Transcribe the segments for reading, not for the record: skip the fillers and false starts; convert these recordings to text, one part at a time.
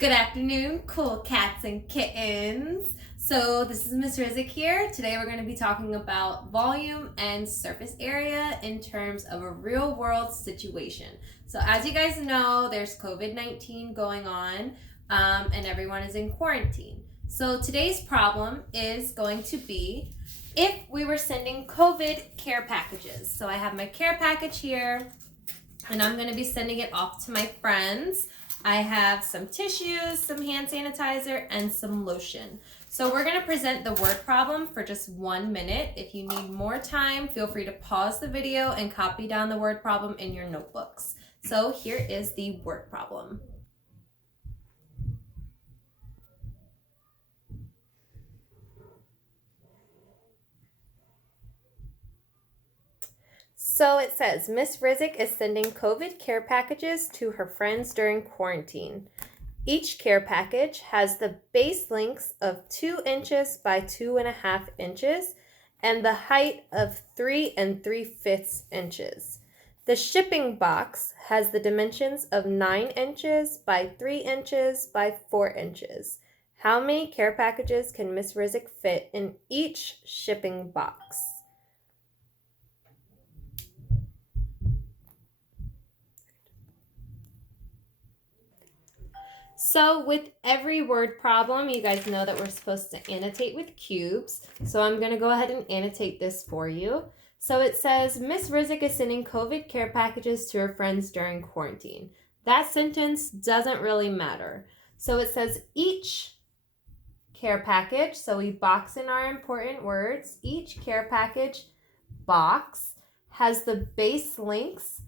Good afternoon, cool cats and kittens. So this is Miss Rizik here. Today we're going to be talking about volume and surface area in terms of a real world situation. So as you guys know, there's COVID-19 going on and everyone is in quarantine. So today's problem is going to be if we were sending COVID care packages. So I have my care package here and I'm going to be sending it off to my friends. I have some tissues, some hand sanitizer, and some lotion. So we're going to present the word problem for just 1 minute. If you need more time, feel free to pause the video and copy down the word problem in your notebooks. So here is the word problem. So it says, Miss Rizik is sending COVID care packages to her friends during quarantine. Each care package has the base lengths of 2 inches by 2.5 inches and the height of 3 3/5 inches. The shipping box has the dimensions of 9 inches by 3 inches by 4 inches. How many care packages can Miss Rizik fit in each shipping box? So with every word problem, you guys know that we're supposed to annotate with cubes. So I'm going to go ahead and annotate this for you. So it says, Miss Rizik is sending COVID care packages to her friends during quarantine. That sentence doesn't really matter. So it says each care package. So we box in our important words. Each care package box has the base lengths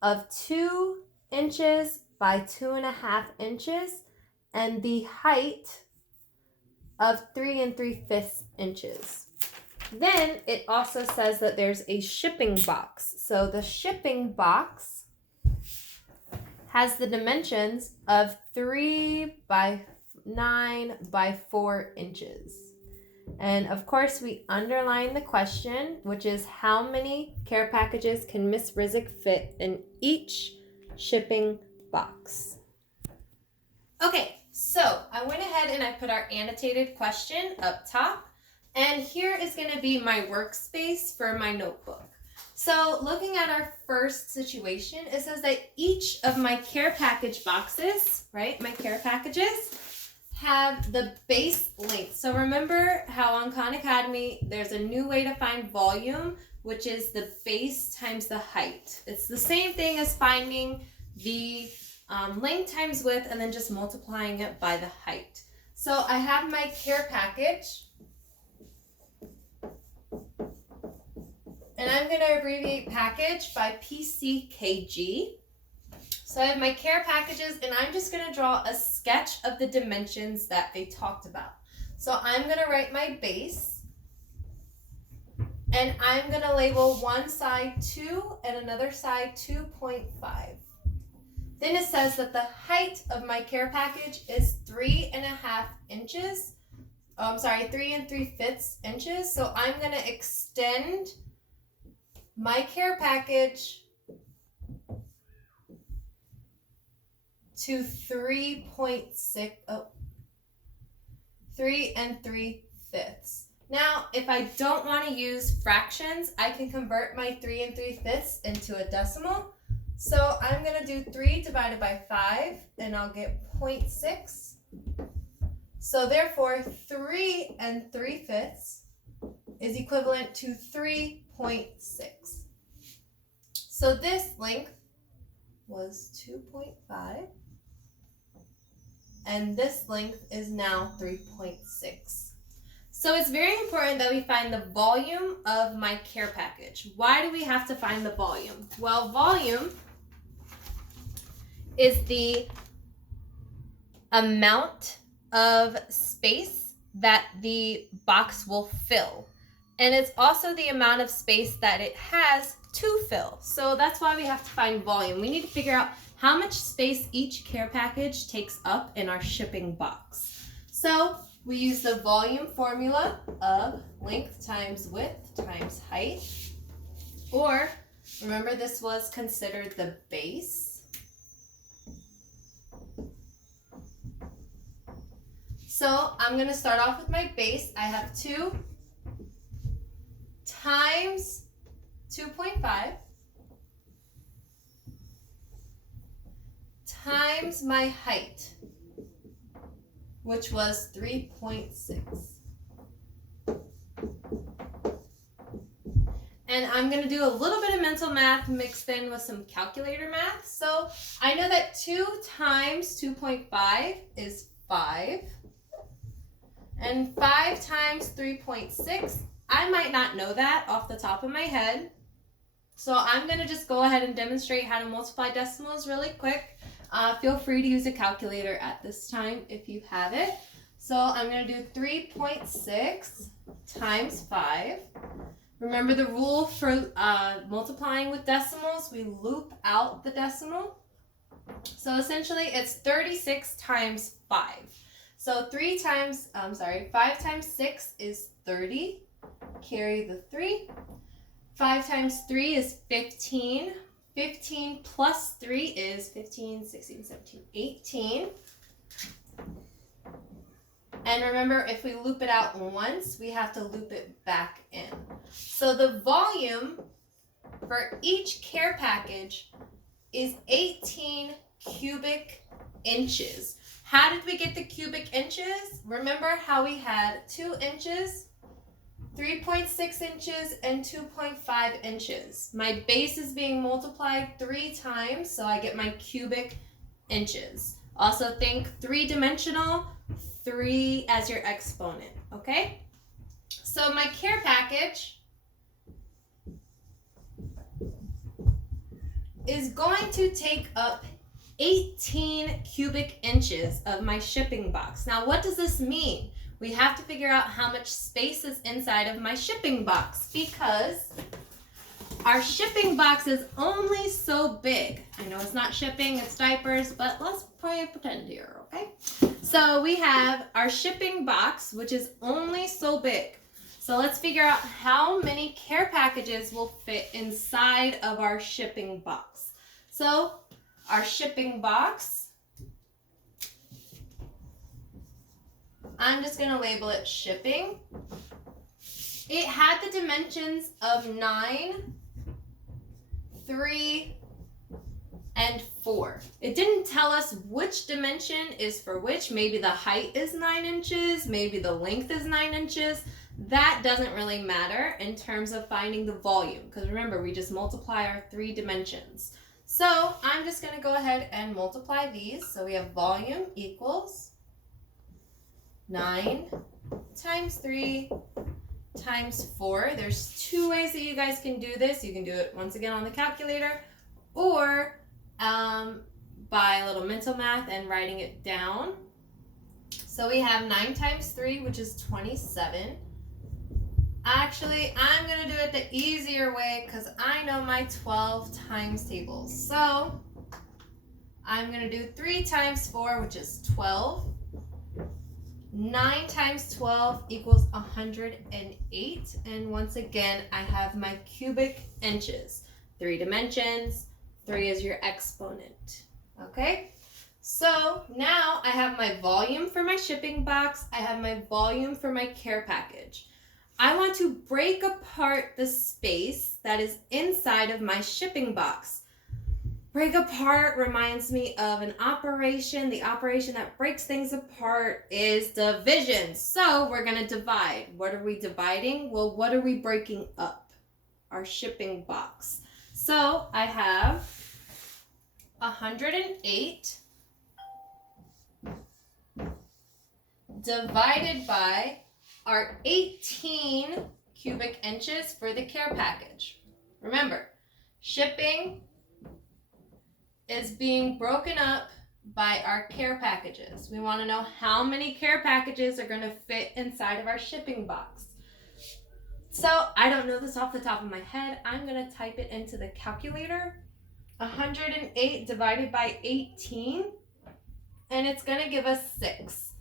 of 2 inches by 2.5 inches and the height of 3 3/5 inches. Then it also says that there's a shipping box. So the shipping box has the dimensions of 3 by 9 by 4 inches. And of course, we underline the question, which is how many care packages can Miss Rizik fit in each shipping box? Okay, so I went ahead and I put our annotated question up top. And here is going to be my workspace for my notebook. So looking at our first situation, it says that each of my care package boxes, right, my care packages, have the base length. So remember how on Khan Academy, there's a new way to find volume, which is the base times the height. It's the same thing as finding the length times width and then just multiplying it by the height. So I have my care package. And I'm going to abbreviate package by PCKG. So I have my care packages and I'm just going to draw a sketch of the dimensions that they talked about. So I'm going to write my base and I'm going to label one side 2 and another side 2.5. Then it says that the height of my care package is 3.5 inches. 3 3/5 inches. So I'm going to extend my care package to 3 3/5. Now, if I don't want to use fractions, I can convert my 3 3/5 into a decimal. So I'm going to do 3 divided by 5, and I'll get 0.6. So therefore, 3 3/5 is equivalent to 3.6. So this length was 2.5. And this length is now 3.6. So it's very important that we find the volume of my care package. Why do we have to find the volume? Well, volume is the amount of space that the box will fill. And it's also the amount of space that it has to fill. So that's why we have to find volume. We need to figure out how much space each care package takes up in our shipping box. So we use the volume formula of length times width times height. Or remember, this was considered the base. So I'm going to start off with my base. I have 2 times 2.5 times my height, which was 3.6. And I'm going to do a little bit of mental math mixed in with some calculator math. So I know that 2 times 2.5 is 5. And 5 times 3.6, I might not know that off the top of my head. So I'm going to just go ahead and demonstrate how to multiply decimals really quick. Feel free to use a calculator at this time if you have it. So I'm going to do 3.6 times 5. Remember the rule for multiplying with decimals, we loop out the decimal. So essentially it's 36 times 5. So 5 times 6 is 30. Carry the 3. 5 times 3 is 15. 15 plus 3 is 15, 16, 17, 18. And remember, if we loop it out once, we have to loop it back in. So the volume for each care package is 18 cubic inches. How did we get the cubic inches? Remember how we had 2 inches, 3.6 inches, and 2.5 inches. My base is being multiplied 3 times, so I get my cubic inches. Also think 3-dimensional, 3 as your exponent, okay? So my care package is going to take up 18 cubic inches of my shipping box. Now, what does this mean? We have to figure out how much space is inside of my shipping box because our shipping box is only so big. I know it's not shipping, it's diapers, but let's pretend here, okay? So we have our shipping box, which is only so big. So let's figure out how many care packages will fit inside of our shipping box. So our shipping box, I'm just going to label it shipping. It had the dimensions of 9, 3, and 4. It didn't tell us which dimension is for which. Maybe the height is 9 inches, maybe the length is 9 inches. That doesn't really matter in terms of finding the volume, because remember, we just multiply our 3 dimensions. So I'm just going to go ahead and multiply these. So we have volume equals 9 times 3 times 4. There's 2 ways that you guys can do this. You can do it once again on the calculator or by a little mental math and writing it down. So we have 9 times 3, which is 27. Actually, I'm going to do it the easier way because I know my 12 times tables. So I'm going to do 3 times 4, which is 12. 9 times 12 equals 108. And once again, I have my cubic inches. 3 dimensions, 3 is your exponent. Okay? So now I have my volume for my shipping box. I have my volume for my care package. I want to break apart the space that is inside of my shipping box. Break apart reminds me of an operation. The operation that breaks things apart is division. So we're going to divide. What are we dividing? Well, what are we breaking up? Our shipping box. So I have 108 divided by our 18 cubic inches for the care package. Remember, shipping is being broken up by our care packages. We want to know how many care packages are going to fit inside of our shipping box. So I don't know this off the top of my head. I'm going to type it into the calculator. 108 divided by 18, and it's going to give us 6.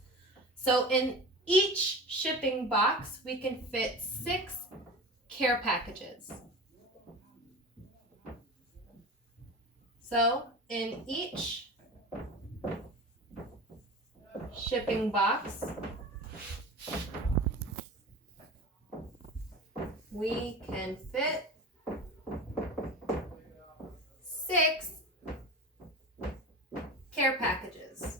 So in each shipping box, we can fit 6 care packages. So in each shipping box, we can fit 6 care packages.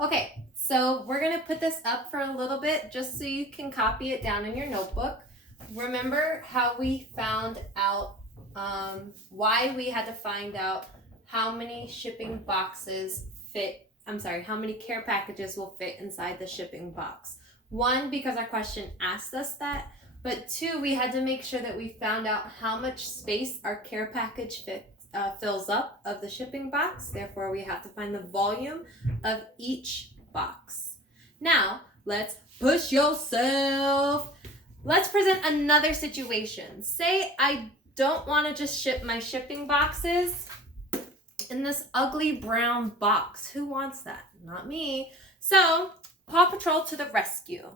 Okay, so we're going to put this up for a little bit just so you can copy it down in your notebook. Remember how we found out why we had to find out how many shipping boxes how many care packages will fit inside the shipping box. 1, because our question asked us that, but 2, we had to make sure that we found out how much space our care package fills up of the shipping box. Therefore, we have to find the volume of each box. Now, let's push yourself. Let's present another situation. Say I don't want to just ship my shipping boxes in this ugly brown box. Who wants that? Not me. So, Paw Patrol to the rescue.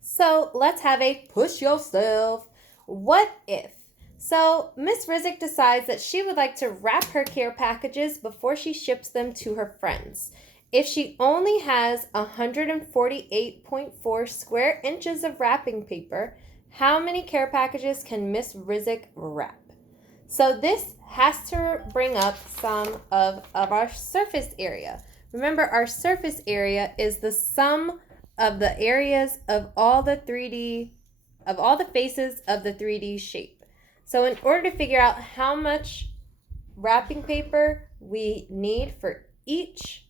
So, let's have a push yourself. What if? So, Miss Rizek decides that she would like to wrap her care packages before she ships them to her friends. If she only has 148.4 square inches of wrapping paper, how many care packages can Miss Rizek wrap? So this has to bring up some of our surface area. Remember, our surface area is the sum of the areas of all the faces of the 3D shape. So in order to figure out how much wrapping paper we need for each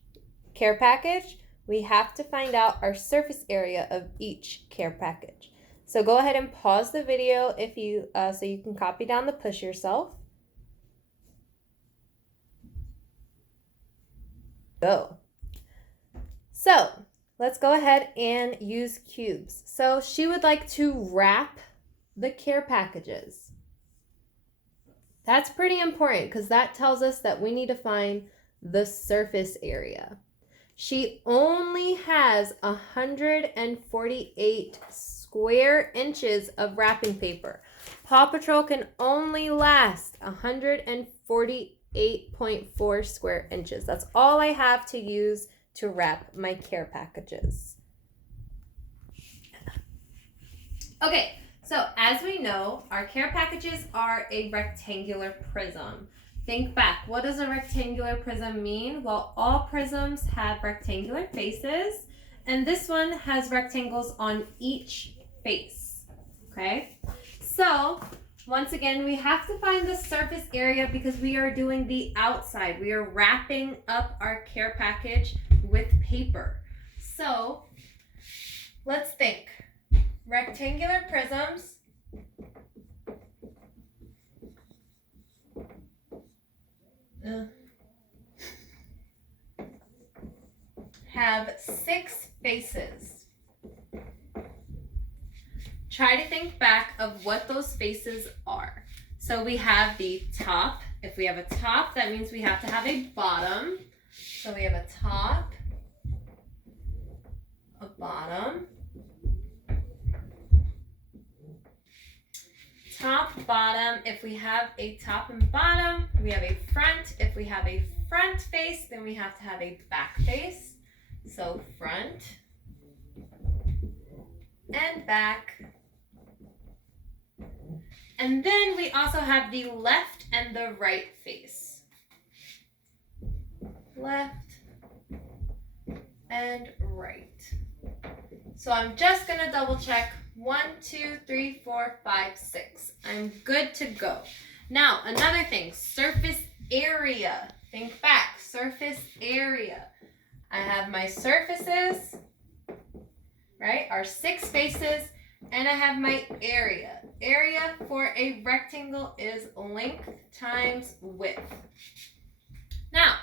care package, we have to find out our surface area of each care package. So go ahead and pause the video if you so you can copy down the push yourself. Go. So let's go ahead and use cubes. So she would like to wrap the care packages. That's pretty important because that tells us that we need to find the surface area. She only has 148 square inches of wrapping paper. Paw Patrol can only last 148.4 square inches. That's all I have to use to wrap my care packages. Okay, so as we know, our care packages are a rectangular prism. Think back, what does a rectangular prism mean? Well, all prisms have rectangular faces, and this one has rectangles on each face, okay? So, once again, we have to find the surface area because we are doing the outside. We are wrapping up our care package with paper. So, let's think. Rectangular prisms have 6 faces. Try to think back of what those faces are. So we have the top. If we have a top, that means we have to have a bottom. So we have a top, a bottom, top, bottom. If we have a top and bottom, we have a front. If we have a front face, then we have to have a back face. So front and back. And then we also have the left and the right face. Left and right. So I'm just going to double check. 1, 2, 3, 4, 5, 6. I'm good to go. Now, another thing, surface area. Think back, surface area. I have my surfaces, right, our 6 faces, and I have my area. Area for a rectangle is length times width. Now,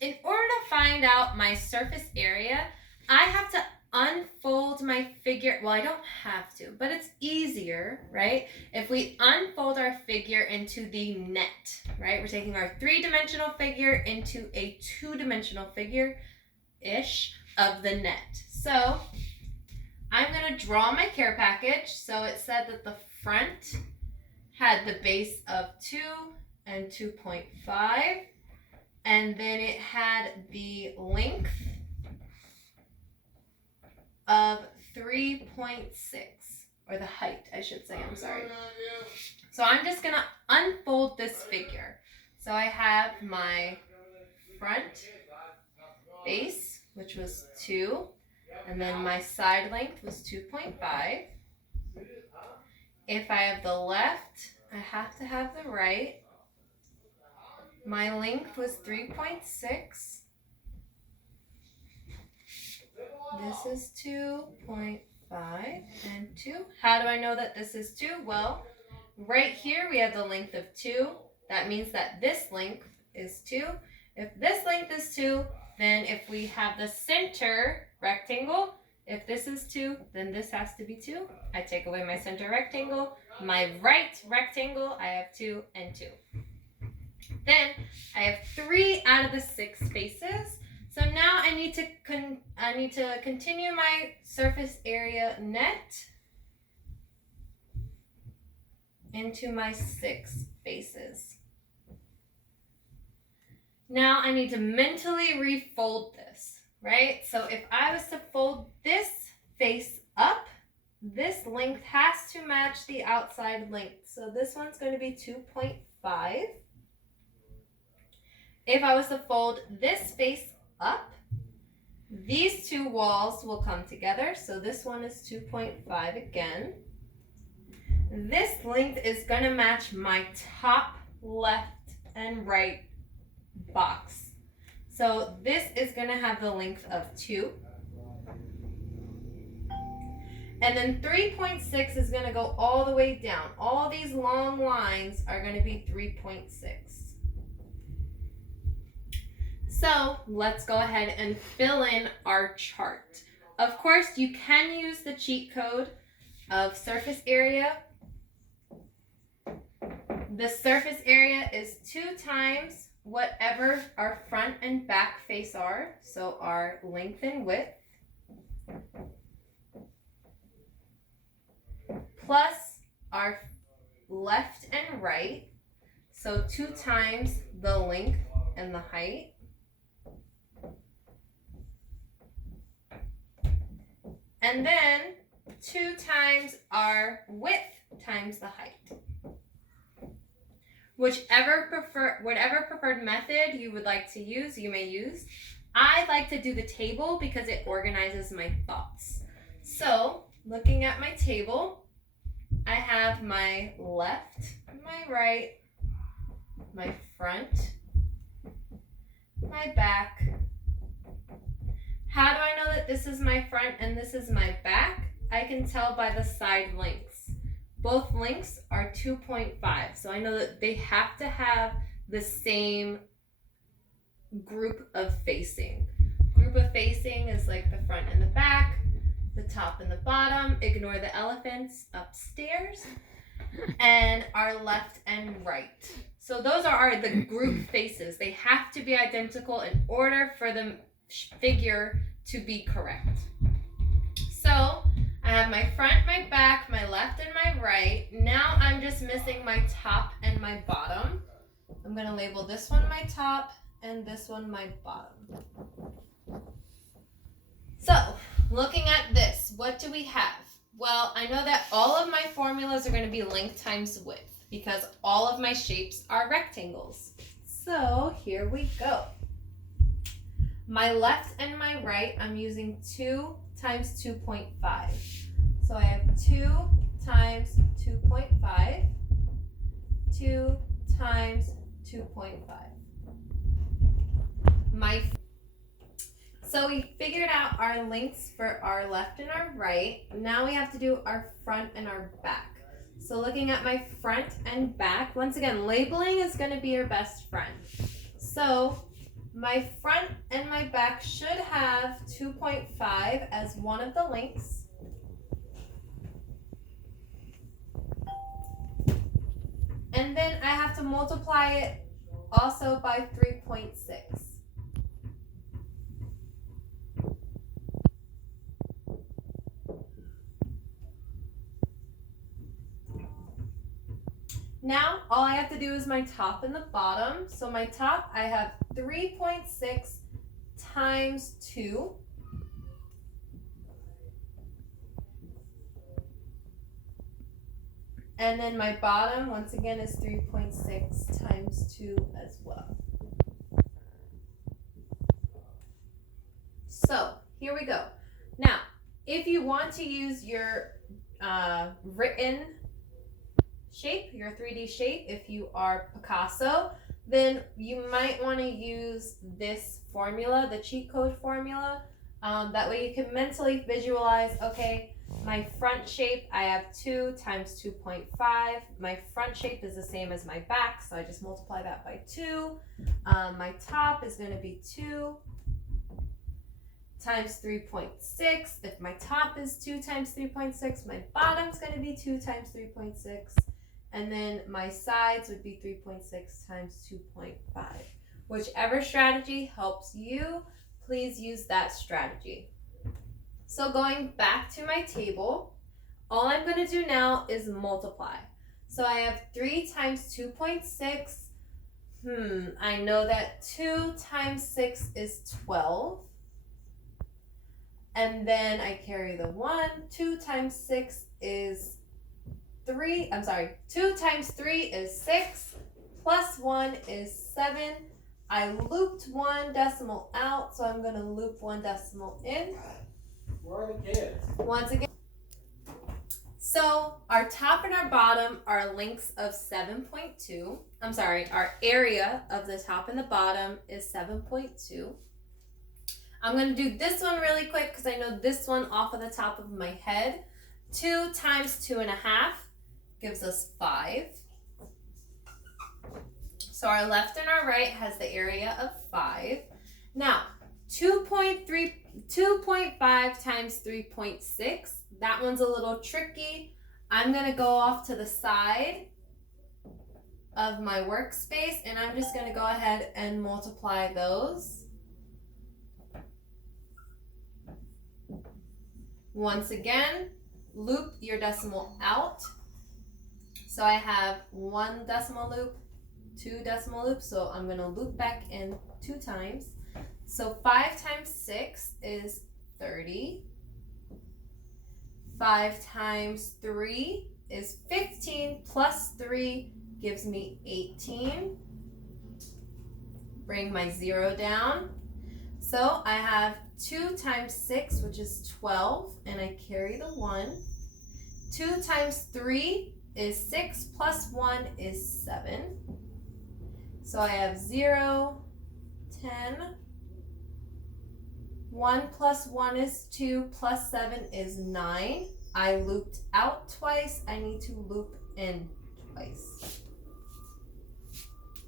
in order to find out my surface area, I have to unfold my figure. Well, I don't have to, but it's easier, right? If we unfold our figure into the net, right? We're taking our 3-dimensional figure into a 2-dimensional figure-ish of the net. So I'm going to draw my care package. So it said that the front had the base of 2 and 2.5, and then it had the length of 3.6, or the height, I should say, I'm sorry. So I'm just gonna unfold this figure. So I have my front base, which was 2, and then my side length was 2.5. If I have the left, I have to have the right. My length was 3.6. This is 2.5 and 2. How do I know that this is 2? Well, right here we have the length of 2. That means that this length is 2. If this length is 2, then if we have the center rectangle, if this is 2, then this has to be 2. I take away my center rectangle. My right rectangle, I have 2 and 2. Then I have 3 out of the 6 faces. So now I need to continue my surface area net into my 6 faces. Now I need to mentally refold this, right? So if I was to fold this face up, this length has to match the outside length. So this one's going to be 2.5. If I was to fold this face up, these two walls will come together. So this one is 2.5 again. This length is going to match my top left and right box. So this is going to have the length of 2. And then 3.6 is going to go all the way down. All these long lines are going to be 3.6. So let's go ahead and fill in our chart. Of course, you can use the cheat code of surface area. The surface area is 2 times whatever our front and back face are. So our length and width plus our left and right. So 2 times the length and the height. And then 2 times our width times the height. Whatever preferred method you would like to use, you may use. I like to do the table because it organizes my thoughts. So, looking at my table, I have my left, my right, my front, my back. How do I know that this is my front and this is my back? I can tell by the side lengths. Both lengths are 2.5, so I know that they have to have the same group of facing. Group of facing is like the front and the back, the top and the bottom. Ignore the elephants upstairs. And our left and right. So those are the group faces. They have to be identical in order for the figure to be correct. So I have my front, my back, my left, and my right. Now I'm just missing my top and my bottom. I'm going to label this one my top and this one my bottom. So looking at this, what do we have? Well, I know that all of my formulas are going to be length times width because all of my shapes are rectangles. So here we go. My left and my right, I'm using 2 times 2.5. So I have 2 times 2.5, 2 times 2.5. So we figured out our lengths for our left and our right. Now we have to do our front and our back. So looking at my front and back, once again, labeling is going to be your best friend. So my front and my back should have 2.5 as one of the lengths. And then I have to multiply it also by 3.6. Now, all I have to do is my top and the bottom. So my top, I have 3.6 times 2. And then my bottom, once again, is 3.6 times 2 as well. So, here we go. Now, if you want to use your written shape, your 3D shape, if you are Picasso, then you might want to use this formula, the cheat code formula. That way you can mentally visualize, okay, my front shape, I have 2 times 2.5. My front shape is the same as my back, so I just multiply that by 2. My top is going to be 2 times 3.6. If my top is 2 times 3.6, my bottom's going to be 2 times 3.6. And then my sides would be 3.6 times 2.5. Whichever strategy helps you, please use that strategy. So going back to my table, all I'm going to do now is multiply. So I have 3 times 2.6. I know that 2 times 6 is 12. And then I carry the 1. 2 times 6 is 3. 2 times 3 is 6. Plus 1 is 7. I looped 1 decimal out, so I'm going to loop 1 decimal in. Where are the kids? Once again. So our top and our bottom are lengths of 7.2. Our area of the top and the bottom is 7.2. I'm going to do this one really quick because I know this one off of the top of my head. 2 times 2.5 gives us 5. So our left and our right has the area of 5. Now, 2.5 times 3.6. That one's a little tricky. I'm going to go off to the side of my workspace and I'm just going to go ahead and multiply those. Once again, loop your decimal out. So I have 1 decimal loop, 2 decimal loops, so I'm going to loop back in 2 times. So 5 times 6 is 30. 5 times 3 is 15, plus 3 gives me 18. Bring my 0 down. So I have 2 times 6, which is 12, and I carry the 1. 2 times 3 is 6, plus 1 is 7. So I have 0, 10. 1 plus 1 is 2, plus 7 is 9. I looped out twice. I need to loop in twice.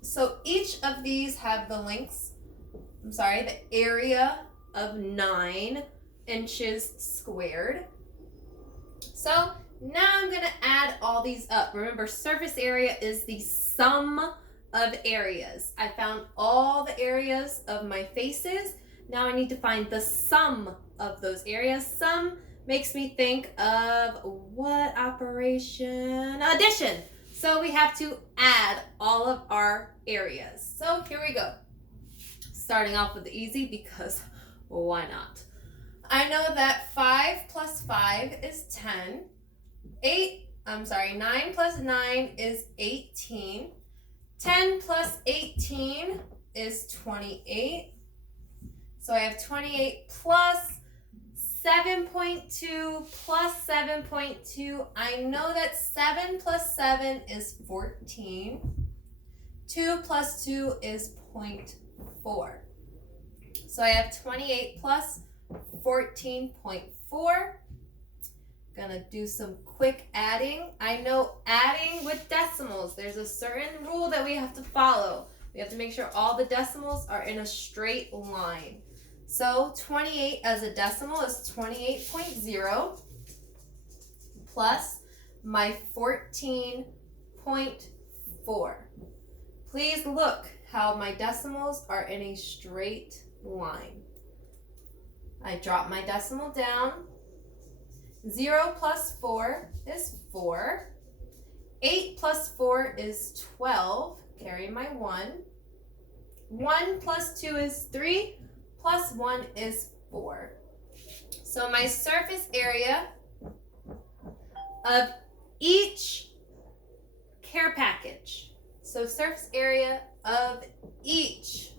So each of these have the lengths, the area of 9 inches squared. So now I'm going to add all these up. Remember, surface area is the sum of areas. I found all the areas of my faces. Now I need to find the sum of those areas. Sum makes me think of what operation? Addition. So we have to add all of our areas. So here we go. Starting off with the easy because why not? I know that 5 plus 5 is 10. 9 plus 9 is 18. 10 plus 18 is 28. So I have 28 plus 7.2 plus 7.2. I know that 7 plus 7 is 14. 2 plus 2 is 0.4. So I have 28 plus 14.4. Gonna do some quick adding. I know adding with decimals, there's a certain rule that we have to follow. We have to make sure all the decimals are in a straight line. So 28 as a decimal is 28.0 plus my 14.4. Please look how my decimals are in a straight line. I drop my decimal down. 0 plus 4 is 4. 8 plus 4 is 12. Carry my 1. 1 plus 2 is 3. Plus 1 is 4. So my surface area of each care package. So surface area of each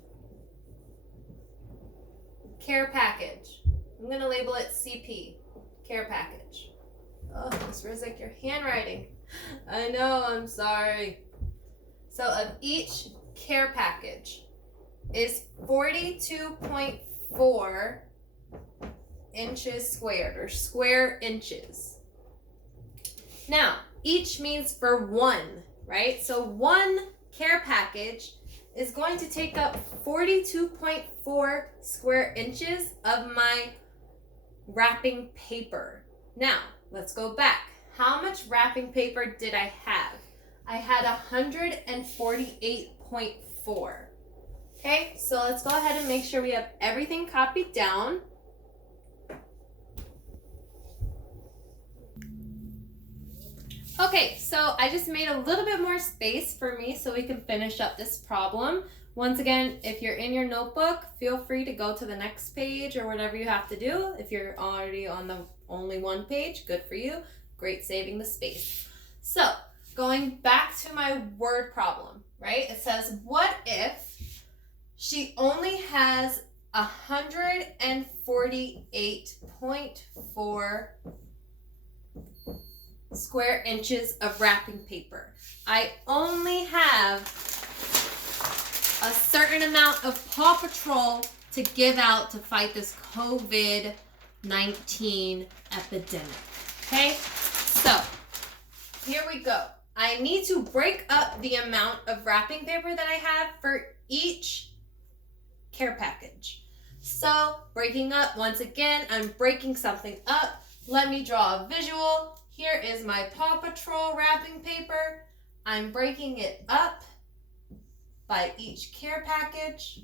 care package. I'm going to label it CP, care package. Oh, Ms. Rizek, your handwriting. I know, I'm sorry. So of each care package is 42.4 inches squared, or square inches. Now, each means for one, right? So one care package is going to take up 42.4 square inches of my wrapping paper. Now, let's go back. How much wrapping paper did I have? I had 148.4. Okay, so let's go ahead and make sure we have everything copied down. Okay, so I just made a little bit more space for me so we can finish up this problem. Once again, if you're in your notebook, feel free to go to the next page or whatever you have to do. If you're already on the only one page, good for you. Great saving the space. So, going back to my word problem, right? It says, what if she only has 148.4 square inches of wrapping paper. I only have a certain amount of Paw Patrol to give out to fight this COVID-19 epidemic. Okay, so here we go. I need to break up the amount of wrapping paper that I have for each care package. So breaking up, once again, I'm breaking something up. Let me draw a visual. Here is my Paw Patrol wrapping paper. I'm breaking it up by each care package.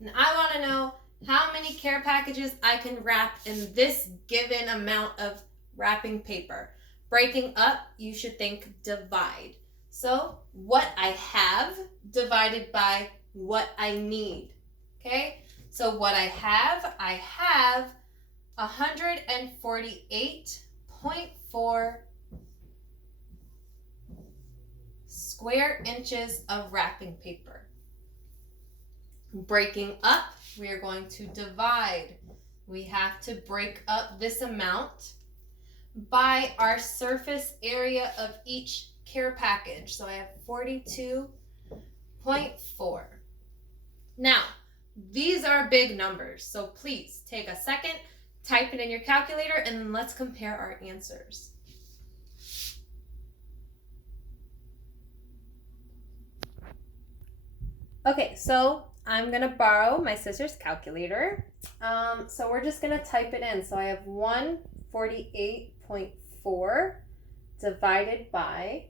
And I want to know how many care packages I can wrap in this given amount of wrapping paper. Breaking up, you should think divide. So what I have divided by what I need. Okay? So what I have 148.4 square inches of wrapping paper. Breaking up, we are going to divide. We have to break up this amount by our surface area of each care package. So I have 42.4. Now, these are big numbers, so please take a second, type it in your calculator, and let's compare our answers. Okay, so I'm going to borrow my sister's calculator. So we're just going to type it in. So I have 148.4 divided by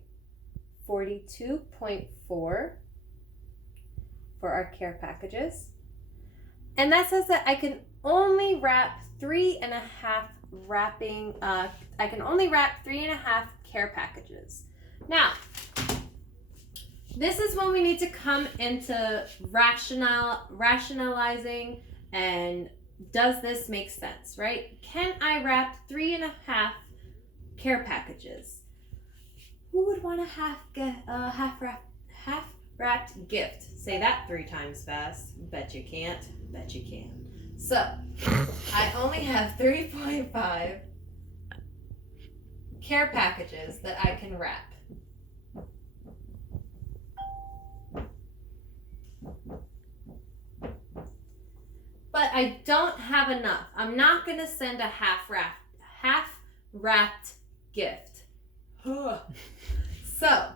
42.4 for our care packages. And that says that I can only wrap 3.5 wrapping, I can only wrap 3.5 care packages. Now, this is when we need to come into rationalizing and does this make sense, right? Can I wrap 3.5 care packages? Who would want a half wrapped gift? Say that 3 times fast. Bet you can't. Bet you can. So, I only have 3.5 care packages that I can wrap. But I don't have enough. I'm not going to send a half-wrapped gift. So,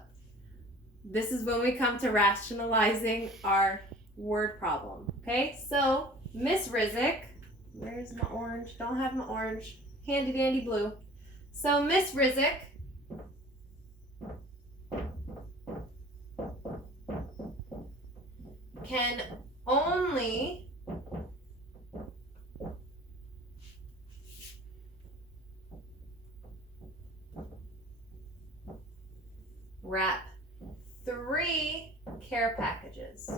this is when we come to rationalizing our word problem. Okay, so Miss Rizek, where's my orange? Don't have my orange. Handy dandy blue. So Miss Rizek can only wrap 3 care packages.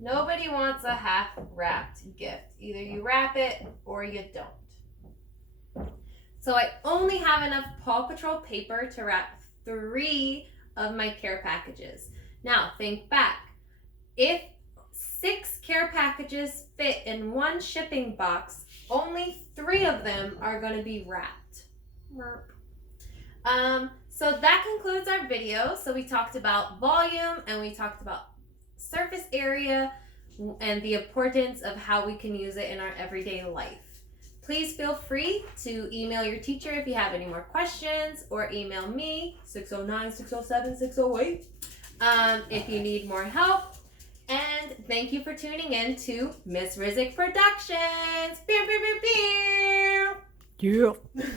Nobody wants a half-wrapped gift. Either you wrap it or you don't. So I only have enough Paw Patrol paper to wrap 3 of my care packages. Now, think back. If 6 care packages fit in 1 shipping box, only 3 of them are going to be wrapped. So that concludes our video. So we talked about volume and we talked about surface area and the importance of how we can use it in our everyday life. Please feel free to email your teacher if you have any more questions, or email me 609-607-608 if you need more help. And thank you for tuning in to Miss Rizek Productions. Pew, pew, pew, pew. Yeah.